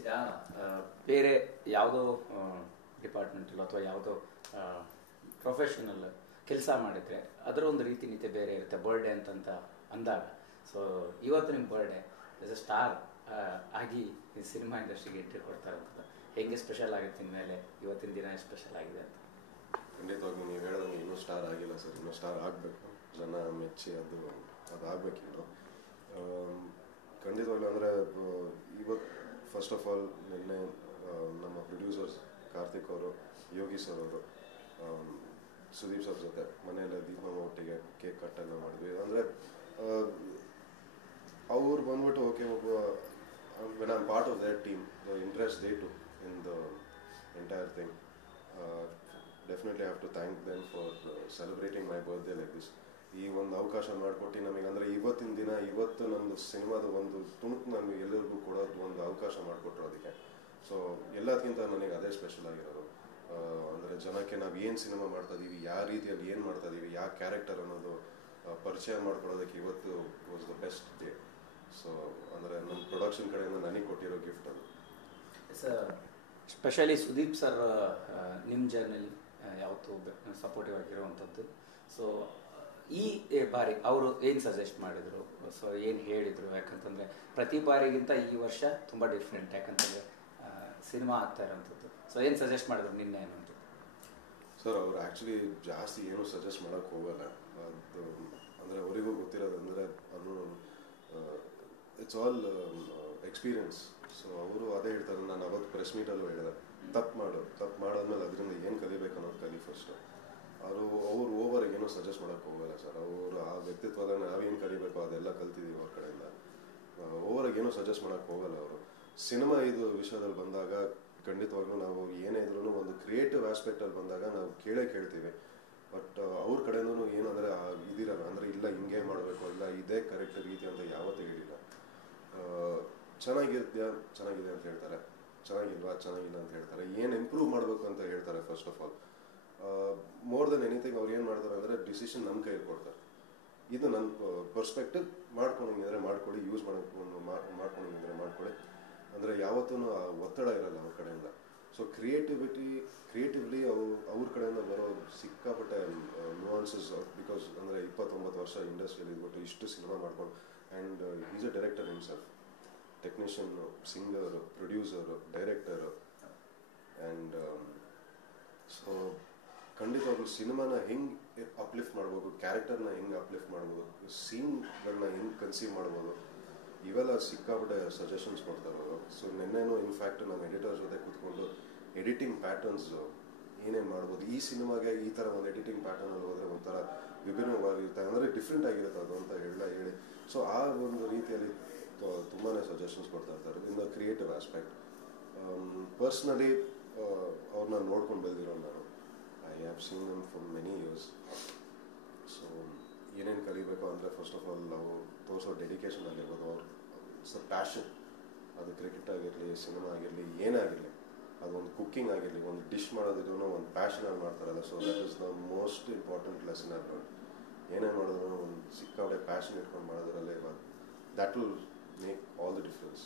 ಈಗ ಬೇರೆ ಯಾವುದೋ ಡಿಪಾರ್ಟ್ಮೆಂಟಲ್ಲೋ ಅಥವಾ ಯಾವುದೋ ಪ್ರೊಫೆಷನಲ್ ಕೆಲಸ ಮಾಡಿದರೆ ಅದರ ಒಂದು ರೀತಿ ನೀತಿ ಬೇರೆ ಇರುತ್ತೆ. ಬರ್ಡೇ ಅಂತಂತ ಅಂದಾಗ, ಸೊ ಇವತ್ತು ನಿಮ್ಮ ಬರ್ಡೇ ಆಸ್ ಎ ಸ್ಟಾರ್ ಆಗಿ ಈ ಸಿನಿಮಾ ಇಂಡಸ್ಟ್ರಿಗೆ ಎಂಟ್ರಿ ಕೊಡ್ತಾ ಇರೋಂಥದ್ದು ಹೇಗೆ ಸ್ಪೆಷಲ್ ಆಗುತ್ತೆ ಇನ್ಮೇಲೆ ಇವತ್ತಿನ ದಿನ ಸ್ಪೆಷಲ್ ಆಗಿದೆ ಅಂತ? ಖಂಡಿತವಾಗ್ಲೂ ನೀವು ಹೇಳೋದಂಗೆ ಇನ್ನೂ ಸ್ಟಾರ್ ಆಗಿಲ್ಲ ಸರ್, ಇನ್ನೂ ಸ್ಟಾರ್ ಆಗಬೇಕು, ಜನ ಮೆಚ್ಚಿ ಅದು ಆಗಬೇಕಿನ್ನು. ಖಂಡಿತವಾಗ್ಲೂ ಅಂದರೆ ಇವತ್ತು ಫಸ್ಟ್ ಆಫ್ ಆಲ್ ನಿನ್ನೆ ನಮ್ಮ ಪ್ರೊಡ್ಯೂಸರ್ಸ್ ಕಾರ್ತಿಕ್ ಅವರು, ಯೋಗಿ ಸರ್ ಅವರು, ಸುದೀಪ್ ಸರ್ ಜೊತೆ ಮನೆಯಲ್ಲೇ ದೀಪಮ್ಮ ಒಟ್ಟಿಗೆ ಕೇಕ್ ಕಟ್ಟೆಲ್ಲ ಮಾಡಿದ್ವಿ. ಅಂದರೆ ಅವ್ರು ಬಂದ್ಬಿಟ್ಟು okay when I'm part of their team, the interest they took in the entire thing, definitely have to thank them for celebrating my birthday like this. ಈ ಒಂದು ಅವಕಾಶ ಮಾಡಿಕೊಟ್ಟು ನಮಗೆ, ಅಂದರೆ ಇವತ್ತಿನ ದಿನ ಇವತ್ತು ನಮ್ಮದು ಸಿನಿಮಾದ ಒಂದು ತುಣುಕು ನಮಗೆ ಎಲ್ಲರಿಗೂ ಕೊಡೋದು ಒಂದು ಅವಕಾಶ ಮಾಡಿಕೊಟ್ರು ಅದಕ್ಕೆ. ಸೊ ಎಲ್ಲದಕ್ಕಿಂತ ನನಗೆ ಅದೇ ಸ್ಪೆಷಲ್ ಆಗಿರೋದು. ಅಂದರೆ ಜನಕ್ಕೆ ನಾವು ಏನು ಸಿನಿಮಾ ಮಾಡ್ತಾಯಿದ್ದೀವಿ, ಯಾವ ರೀತಿಯಲ್ಲಿ ಏನು ಮಾಡ್ತಾಯಿದ್ದೀವಿ, ಯಾವ ಕ್ಯಾರೆಕ್ಟರ್ ಅನ್ನೋದು ಪರಿಚಯ ಮಾಡ್ಕೊಡೋದಕ್ಕೆ ಇವತ್ತು was the best day. So ಅಂದರೆ ನಮ್ಮ ಪ್ರೊಡಕ್ಷನ್ ಕಡೆಯಿಂದ ನನಗೆ ಕೊಟ್ಟಿರೋ ಗಿಫ್ಟ್ ಅದು. ಸ್ಪೆಷಲಿ ಸುದೀಪ್ ಸರ್ ನಿಮ್ಮ ಜರ್ನಲ್ಲಿ ಯಾವತ್ತೂ ಸಪೋರ್ಟಿವ್ ಆಗಿರುವಂಥದ್ದು. ಸೊ ಈ ಬಾರಿ ಅವರು ಏನು ಸಜೆಸ್ಟ್ ಮಾಡಿದರು, ಸೊ ಏನು ಹೇಳಿದರು? ಯಾಕಂತಂದರೆ ಪ್ರತಿ ಬಾರಿಗಿಂತ ಈ ವರ್ಷ ತುಂಬ ಡಿಫ್ರೆಂಟ್, ಯಾಕಂತಂದರೆ ಸಿನಿಮಾ ಆಗ್ತಾ ಇರೋಂಥದ್ದು. ಸೊ ಏನು ಸಜೆಸ್ಟ್ ಮಾಡಿದ್ರು ನಿನ್ನೆ ಅನ್ನೋದು? ಸರ್ ಅವರು ಆ್ಯಕ್ಚುಲಿ ಜಾಸ್ತಿ ಏನೂ ಸಜೆಸ್ಟ್ ಮಾಡೋಕ್ಕೆ ಹೋಗಲ್ಲ. ಅದು ಅಂದರೆ ಅವರಿಗೂ ಗೊತ್ತಿರೋದಂದರೆ ಅದು ಇಟ್ಸ್ ಆಲ್ ಎಕ್ಸ್ಪೀರಿಯನ್ಸ್. ಸೊ ಅವರು ಅದೇ ಹೇಳ್ತಾರೆ, ನಾನು ಅವತ್ತು ಪ್ರೆಸ್ ಮೀಟಲ್ಲೂ ಹೇಳಿದೆ, ತಪ್ಪು ಮಾಡಾದ್ಮೇಲೆ ಅದರಿಂದ ಏನು ಕಲಿಬೇಕು ಅನ್ನೋದು ಕಲಿ ಫಸ್ಟು. ಅವರು ಓವರ್ ಏನೂ ಸಜೆಸ್ಟ್ ಮಾಡೋಕ್ಕೆ ಹೋಗಲ್ಲ ಸರ್. ಅವರು ಆ ವ್ಯಕ್ತಿತ್ವದಾಗ ನಾವೇನು ಕಲಿಬೇಕು ಅದೆಲ್ಲ ಕಲ್ತಿದ್ದೀವಿ ಅವ್ರ ಕಡೆಯಿಂದ. ಓವರಾಗಿ ಏನೂ ಸಜೆಸ್ಟ್ ಮಾಡೋಕ್ಕೆ ಹೋಗಲ್ಲ ಅವರು. ಸಿನಿಮಾ ಇದು ವಿಷಯದಲ್ಲಿ ಬಂದಾಗ ಖಂಡಿತವಾಗ್ಲೂ ನಾವು ಏನೇ ಇದ್ರೂ ಒಂದು ಕ್ರಿಯೇಟಿವ್ ಆಸ್ಪೆಕ್ಟಲ್ಲಿ ಬಂದಾಗ ನಾವು ಕೇಳ್ತೀವಿ. ಬಟ್ ಅವ್ರ ಕಡೆಯಿಂದೂ ಏನಂದರೆ ಇದಿರಲ್ಲ, ಅಂದರೆ ಇಲ್ಲ ಹಿಂಗೆ ಮಾಡಬೇಕು, ಇಲ್ಲ ಇದೇ ಕರೆಕ್ಟ್ ರೀತಿ ಅಂತ ಯಾವತ್ತೂ ಹೇಳಿಲ್ಲ. ಚೆನ್ನಾಗಿದೆ ಅಂತ ಹೇಳ್ತಾರೆ, ಚೆನ್ನಾಗಿಲ್ಲ ಅಂತ ಹೇಳ್ತಾರೆ, ಏನು ಇಂಪ್ರೂವ್ ಮಾಡಬೇಕು ಅಂತ ಹೇಳ್ತಾರೆ. First of all more than anything ಅವ್ರು ಏನು ಮಾಡ್ತಾರೆ ಅಂದರೆ ಡಿಸಿಷನ್ ನಮ್ಮ ಕೈಯಲ್ಲಿ ಕೊಡ್ತಾರೆ. ಇದು ನನ್ನ ಪರ್ಸ್ಪೆಕ್ಟಿವ್, ಮಾಡ್ಕೊಂಡಿದ್ರೆ ಮಾಡ್ಕೊಳ್ಳಿ, ಯೂಸ್ ಮಾಡ್ಕೊಂಡಿದ್ರೆ ಮಾಡ್ಕೊಳ್ಳಿ, ಅಂದರೆ ಯಾವತ್ತೂ ಒತ್ತಡ ಇರಲ್ಲ ಅವ್ರ ಕಡೆಯಿಂದ. ಸೊ ಕ್ರಿಯೇಟಿವ್ಲಿ ಅವ್ರ ಕಡೆಯಿಂದ ಬರೋ ಸಿಕ್ಕಾಪಟ್ಟೆ ನುವಾನ್ಸಸ್, ಬಿಕಾಸ್ ಅಂದರೆ 29 ವರ್ಷ ಇಂಡಸ್ಟ್ರಿಯಲ್ಲಿ ಇದ್ಬಿಟ್ಟು ಇಷ್ಟು ಸಿನಿಮಾ ಮಾಡ್ಕೊಂಡು, and is a director himself, technician, singer, producer, director. And so ಖಂಡಿತವಾಗ್ಲೂ ಸಿನಿಮಾನ ಹೆಂಗೆ ಅಪ್ಲಿಫ್ಟ್ ಮಾಡ್ಬೋದು, ಕ್ಯಾರೆಕ್ಟರ್ನ ಹೆಂಗೆ ಅಪ್ಲಿಫ್ಟ್ ಮಾಡ್ಬೋದು, ಸೀನ್ಗಳನ್ನ ಹೆಂಗೆ ಕನ್ಸೀವ್ ಮಾಡ್ಬೋದು, ಇವೆಲ್ಲ ಸಿಕ್ಕಾಪಟ್ಟೆ ಸಜೆಷನ್ಸ್ ಕೊಡ್ತಾರೆ ಅವರು. ಸೊ ನಿನ್ನೆನೂ ಇನ್ಫ್ಯಾಕ್ಟ್ ನಮ್ಮ ಎಡಿಟರ್ ಜೊತೆ ಕೂತ್ಕೊಂಡು ಎಡಿಟಿಂಗ್ ಪ್ಯಾಟರ್ನ್ಸ್ ಏನೇನು ಮಾಡ್ಬೋದು, ಈ ಸಿನಿಮಾಗೆ ಈ ಥರ ಒಂದು ಎಡಿಟಿಂಗ್ ಪ್ಯಾಟರ್ನಲ್ಲಿ ಹೋದರೆ ಒಂಥರ ವಿಭಿನ್ನವಾಗಿರುತ್ತೆ, ಅಂದರೆ ಡಿಫ್ರೆಂಟ್ ಆಗಿರುತ್ತೆ ಅದು ಅಂತ ಹೇಳಿ. ಸೊ ಆ ಒಂದು ರೀತಿಯಲ್ಲಿ ತುಂಬಾ ಸಜೆಷನ್ಸ್ ಕೊಡ್ತಾ ಇರ್ತಾರೆ in the creative aspect. Personally ಅವ್ರನ್ನ ನೋಡ್ಕೊಂಡು ಬೆಳೆದಿರೋ ನಾನು. I have seen them for many years. So ಏನೇನು ಕಲಿಬೇಕು ಅಂದರೆ ಫಸ್ಟ್ ಆಫ್ ಆಲ್ ನಾವು ತೋರಿಸೋ ಡೆಡಿಕೇಶನ್ ಆಗಿರ್ಬೋದು, ಅವ್ರು ಇಟ್ಸ್ ಅ ಪ್ಯಾಷನ್. ಅದು ಕ್ರಿಕೆಟ್ ಆಗಿರಲಿ, ಸಿನಿಮಾ ಆಗಿರಲಿ, ಏನೇ ಆಗಿರಲಿ, ಅದೊಂದು ಕುಕ್ಕಿಂಗ್ ಆಗಿರಲಿ, ಒಂದು ಡಿಶ್ ಮಾಡೋದಿದ್ರು ಒಂದು ಪ್ಯಾಷನಾಗಿ ಮಾಡ್ತಾರಲ್ಲ. So that is the most important lesson of learn. ಏನೇ ಮಾಡಿದ್ರು ಒಂದು ಸಿಕ್ಕಾಪಟ್ಟೆ ಪ್ಯಾಷನ್ ಇಟ್ಕೊಂಡು ಮಾಡೋದ್ರಲ್ಲೇ that will make all the difference.